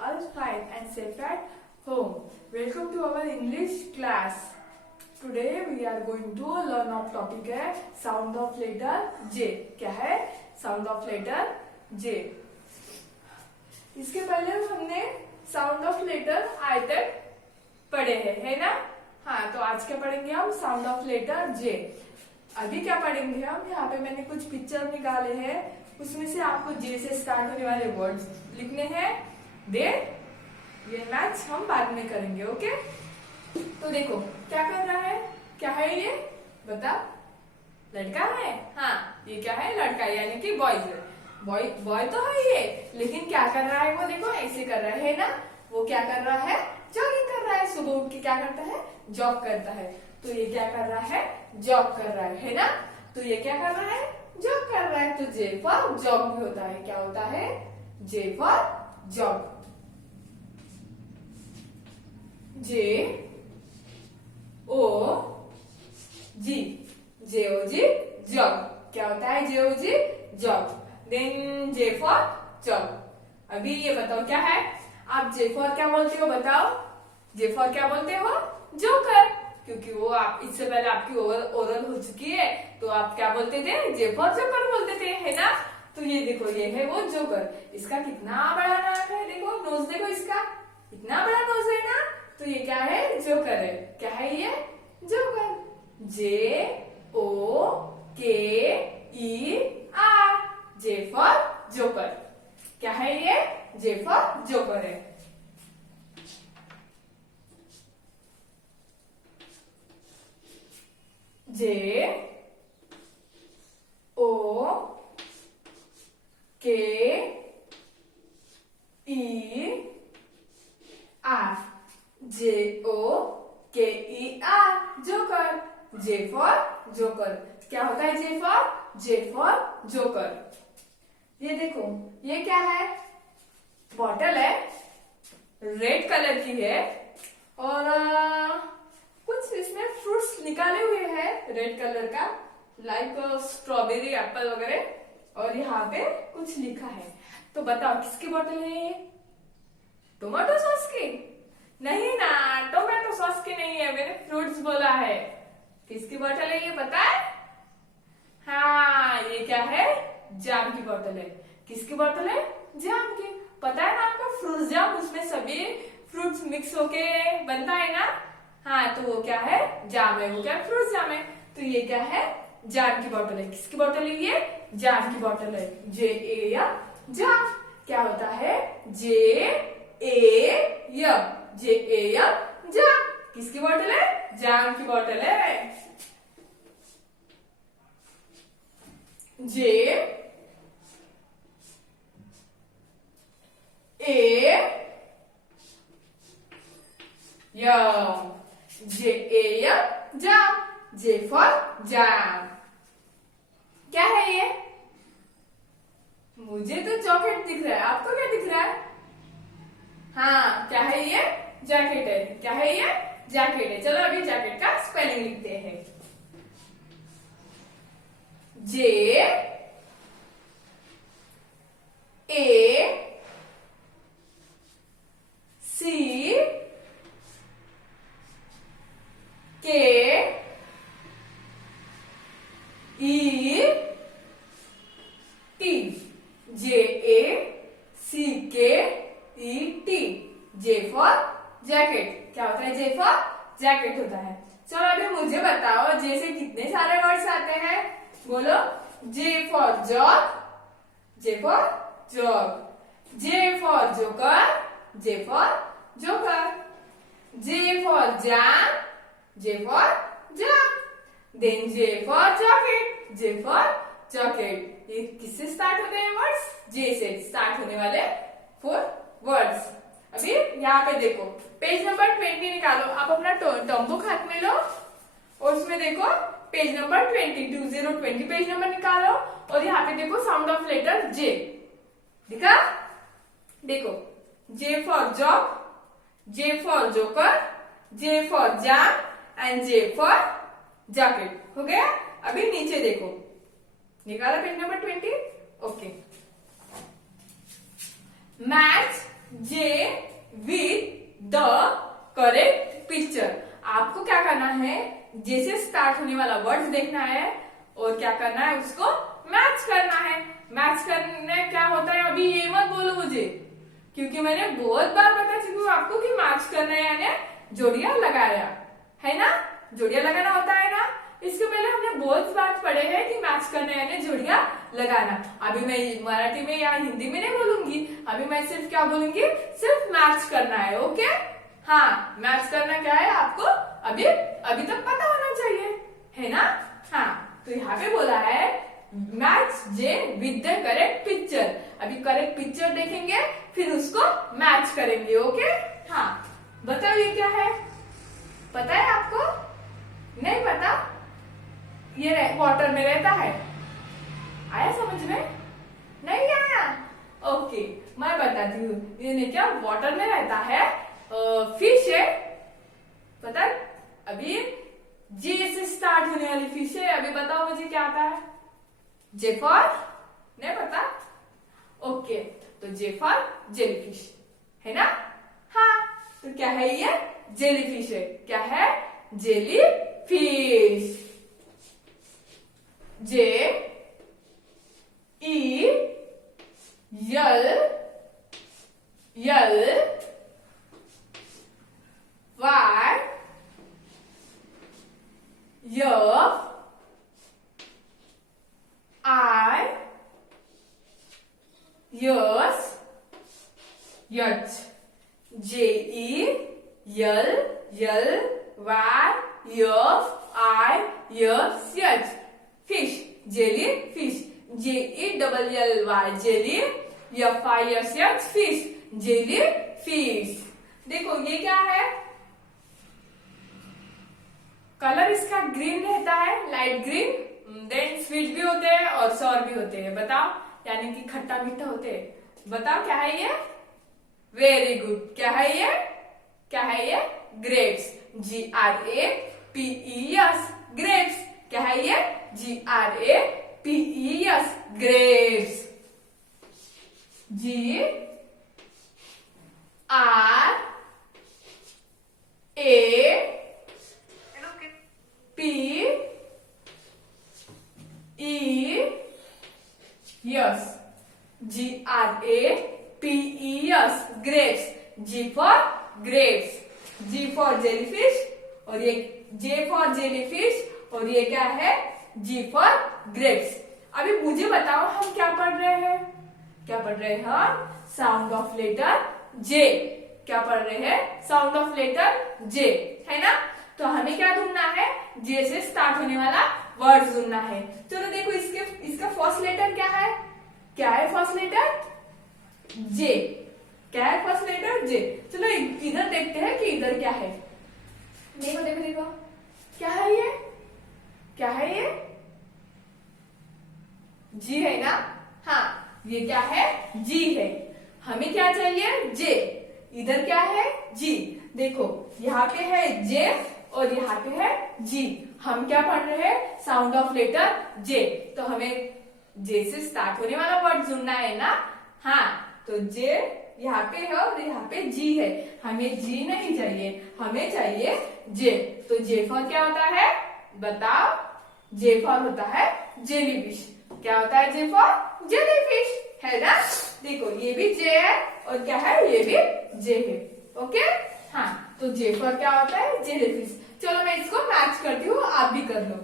all fine and safe at home. Welcome to our English class. Today we are going to learn of topic है sound of letter J. क्या है sound of letter J? इसके पहले हमने sound of letter I तक पढ़े हैं, है ना? हाँ, तो आज क्या पढ़ेंगे हम? Sound of letter J. अभी क्या पढ़ेंगे हम? यहाँ पे मैंने कुछ पिक्चर निकाले हैं, उसमें से आपको J से स्टार्ट होने वाले वर्ड्स लिखने हैं. देन ये मैच हम बाद में करेंगे. ओके, तो देखो क्या कर रहा है, क्या है ये बता. लड़का है. हाँ, ये क्या है? लड़का, यानी कि बॉयज. बॉय तो है ये, लेकिन क्या कर रहा है वो? देखो ऐसे कर रहा है ना. वो क्या कर रहा है? जॉगिंग कर रहा है. सुबह उठ के क्या करता है? जॉग करता है. तो ये क्या कर रहा है? जॉग कर रहा है ना. तो ये क्या कर रहा है? जॉग कर रहा है. तो जे फॉर जॉग भी होता है. क्या होता है? J for jog. J O G, J O G jog. क्या होता है? J O G jog. Then J for jog. अभी ये बताओ क्या है? आप जे फॉर क्या बोलते हो बताओ? जे फॉर क्या बोलते हो? जोकर. क्योंकि वो आप इससे पहले आपकी ओरल हो चुकी है, तो आप क्या बोलते थे? जे फॉर जोकर बोलते थे, है ना. तो ये देखो, ये है वो जोकर. इसका कितना बड़ा नाक है, देखो नोज, देखो इसका इतना बड़ा नोज है ना. तो ये क्या है? जोकर है. क्या है ये? जोकर. जे ओ के E R. J for joker. क्या है ये? जे फॉर जोकर है. जे ओ के ई आर. जे ओ के E R. Joker. J for joker. क्या होता है J for? J for joker. ये देखो, ये क्या है? बॉटल है, रेड कलर की है, और कुछ इसमें फ्रूट्स निकाले हुए हैं रेड कलर का, लाइक स्ट्रॉबेरी, एप्पल वगैरह. और यहाँ पे कुछ लिखा है. तो बताओ किसकी बॉटल है ये? टोमेटो सॉस की? नहीं ना, टोमेटो सॉस की नहीं है. मैंने फ्रूट्स बोला है. किसकी बॉटल है ये पता है? हाँ, ये क्या है? जाम की बॉटल है. किसकी बॉटल है? जाम की. पता है ना आपको? फ्रूट जाम, उसमें सभी फ्रूट्स मिक्स होके बनता है ना. हाँ, तो वो क्या है? जाम है. वो क्या? फ्रूट जाम है. तो ये क्या है? जाम की बॉटल है. किसकी बॉटल है ये? जाम की बॉटल है. जे ए या जाम. क्या होता है? जे ए यम. जे ए यम जाम. किसकी बॉटल है? जाम की बॉटल है. जे ए यम. जे ए यम जाम. जे फॉर जाम. क्या है ये? मुझे तो चॉकलेट दिख रहा है, आपको क्या दिख रहा है? हाँ, क्या है ये? जैकेट है. क्या है ये? जैकेट है. चलो अभी जैकेट का स्पेलिंग लिखते हैं. जे ए सी के ई टी. जे ए सी के E T. J for jacket. क्या होता है? जे फॉर जैकेट होता है. चलो अभी मुझे बताओ, जे से कितने सारे वर्ड्स आते हैं? बोलो. J for jog. J for jog. J for joker. J for joker. J for jam. J for jam. Then J for jacket. J for jacket. ये किससे स्टार्ट होते हैं वर्ड्स? जे से स्टार्ट होने वाले 4 वर्ड्स. अभी यहाँ पे देखो, पेज नंबर 20 निकालो. आप अपना टर्म बुक हाथ में लो और उसमें देखो पेज नंबर 20 पेज नंबर निकालो. और यहाँ पे देखो साउंड ऑफ लेटर जे. दिखा? देखो, J for job, J for joker, J for jam and J for jacket. हो गया? अभी नीचे देखो, निकाला page number 20. Okay. Match J with the correct picture. आपको क्या करना है, जैसे स्टार्ट होने वाला वर्ड्स देखना है और क्या करना है, उसको मैच करना है। मैच करने क्या होता है, अभी ये मत बोलो मुझे, क्योंकि मैंने बहुत बार बता चुकी हूँ आपको कि मैच करना है यानी जोड़ियां लगाया है ना, जोड़ियां लगाना होता है ना। इसके पहले हमने बहुत बार पढ़े हैं कि मैच करना यानी जोड़ियां लगाना। अभी मैं मराठी में या हिंदी में नहीं बोलूंगी, अभी मैं सिर्फ क्या बोलूंगी, सिर्फ मैच करना है। ओके, हाँ, मैच करना क्या है आपको अभी तक पता होना चाहिए, है ना। हाँ, तो यहाँ पे बोला है match J with the correct picture. अभी करेक्ट पिक्चर देखेंगे फिर उसको मैच करेंगे। ओके, हाँ, बताओ ये क्या है, पता है आपको? नहीं पता? ये वाटर में रहता है, आया समझ में? नहीं आया? ओके, मैं बताती हूँ। ये क्या वाटर में रहता है, फिश है, पता है? अभी जे से स्टार्ट होने वाली फिश है। अभी बताओ मुझे क्या आता है? जे फॉर, नहीं पता? ओके, तो जे फॉर जेलीफिश है ना। हाँ, तो क्या है ये? जेलीफिश है। क्या है? Jellyfish. J E L L Y F I S H. J E L L Y F I S H, fish, jelly fish. J E double L Y jelly, F I S H fish, jelly fish. देखो ये क्या है, colour इसका green रहता है, light green. Then sweet भी होते हैं और सॉर भी होते हैं। बताओ, यानी कि खट्टा मीठा होते हैं। बताओ क्या है ये? वेरी गुड, क्या है ये? क्या है ये? Grapes, GRAPES, grapes. क्या है ये? GRAPES, grapes. GRAPES, grapes। G for grapes, G for jellyfish और ये J for jellyfish और ये क्या है? G for grapes। अभी मुझे बताओ हम क्या पढ़ रहे हैं? क्या पढ़ रहे हैं हम? Sound of letter J। क्या पढ़ रहे हैं? साउंड ऑफ लेटर J, है ना। तो हमें क्या ढूंढना है? J से स्टार्ट होने वाला वर्ड ढूंढना है। चलो देखो, इसका फर्स्ट लेटर क्या है? क्या है फर्स्ट लेटर? J। क्या है फर्स्ट लेटर? J। चलो इधर देखते हैं कि इधर क्या है। देखो देखो देखो, क्या है ये? क्या है ये? G है ना। हाँ, ये क्या है? G है। हमें क्या चाहिए? J। इधर क्या है? G। देखो यहाँ पे है J और यहाँ पे है G। हम क्या पढ़ रहे हैं? Sound of letter J। तो हमें J से स्टार्ट होने वाला वर्ड सुनना है ना। हाँ, तो J यहाँ पे है और यहाँ पे G है। हमें G नहीं चाहिए, हमें चाहिए J। तो J फॉर क्या होता है? बताओ। J फॉर होता है जेलीफिश। क्या होता है J फॉर? जेलीफिश, है ना। देखो ये भी J है और क्या है? ये भी J है। ओके, हाँ, तो J फॉर क्या होता है? जेलीफिश। चलो मैं इसको मैच करती हूँ, आप भी कर लो।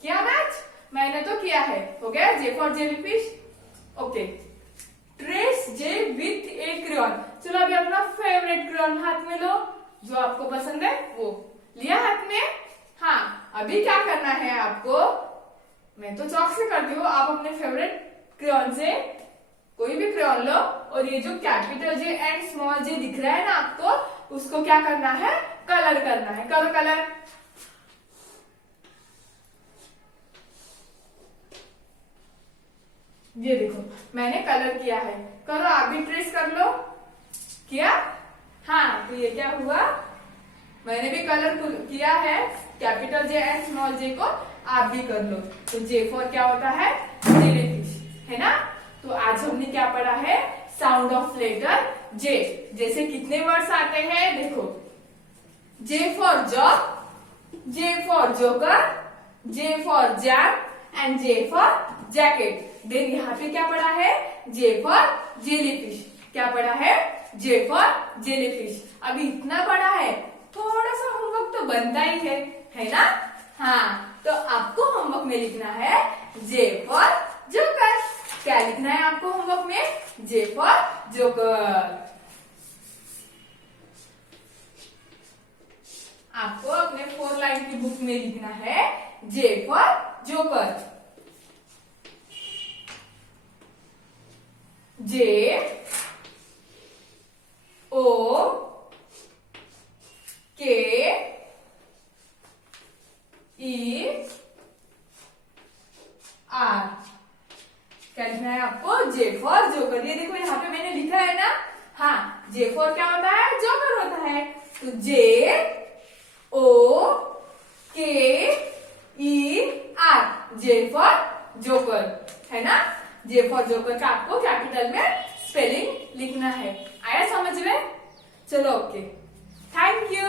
क्या मैच? मैंने तो किया है, हो गया J for jellyfish. Okay, trace J with A crayon. चलो अभी अपना फेवरेट क्रेयॉन हाथ में लो, जो आपको पसंद है वो लिया हाथ में। हाँ, अभी क्या करना है आपको? मैं तो चॉक से करती हूँ, आप अपने फेवरेट क्रेयॉन से कोई भी क्रेयॉन लो और ये जो capital J and small J दिख रहा है ना आपको, उसको क्या करना है? कलर करना है। करो कलर। ये देखो मैंने कलर किया है, करो आप भी ट्रेस कर लो। किया? हाँ, तो ये क्या हुआ? मैंने भी कलर किया है capital J and small J को, आप भी कर लो। तो J फॉर क्या होता है? जेलीफिश, है ना। तो आज हमने क्या पढ़ा है? Sound of letter J. जैसे कितने वर्ड्स आते हैं देखो, J for job, J for joker, J for jam and J for jacket. Then यहाँ पे क्या पढ़ा है, जे फॉर जेलीफिश। क्या पढ़ा है, जे फॉर जेलीफिश। अभी इतना पढ़ा है, थोड़ा सा होमवर्क तो बनता ही है ना। हाँ, तो आपको होमवर्क में लिखना है जे फॉर जोकर। क्या लिखना है आपको होमवर्क में, जे फॉर जोकर। आपको अपने 4 लाइन की बुक में लिखना है जे फॉर जोकर। जे ओ के ई आर। क्या लिखना है आपको, जे फॉर जोकर। ये देखो यहाँ पे मैंने लिखा है ना। हाँ, जे फॉर क्या होता है, जोकर होता है। तो जे ओ के E R, J for joker, है ना। जे फॉर जोकर का आपको कैपिटल में स्पेलिंग लिखना है। आया समझ में? चलो ओके, थैंक यू।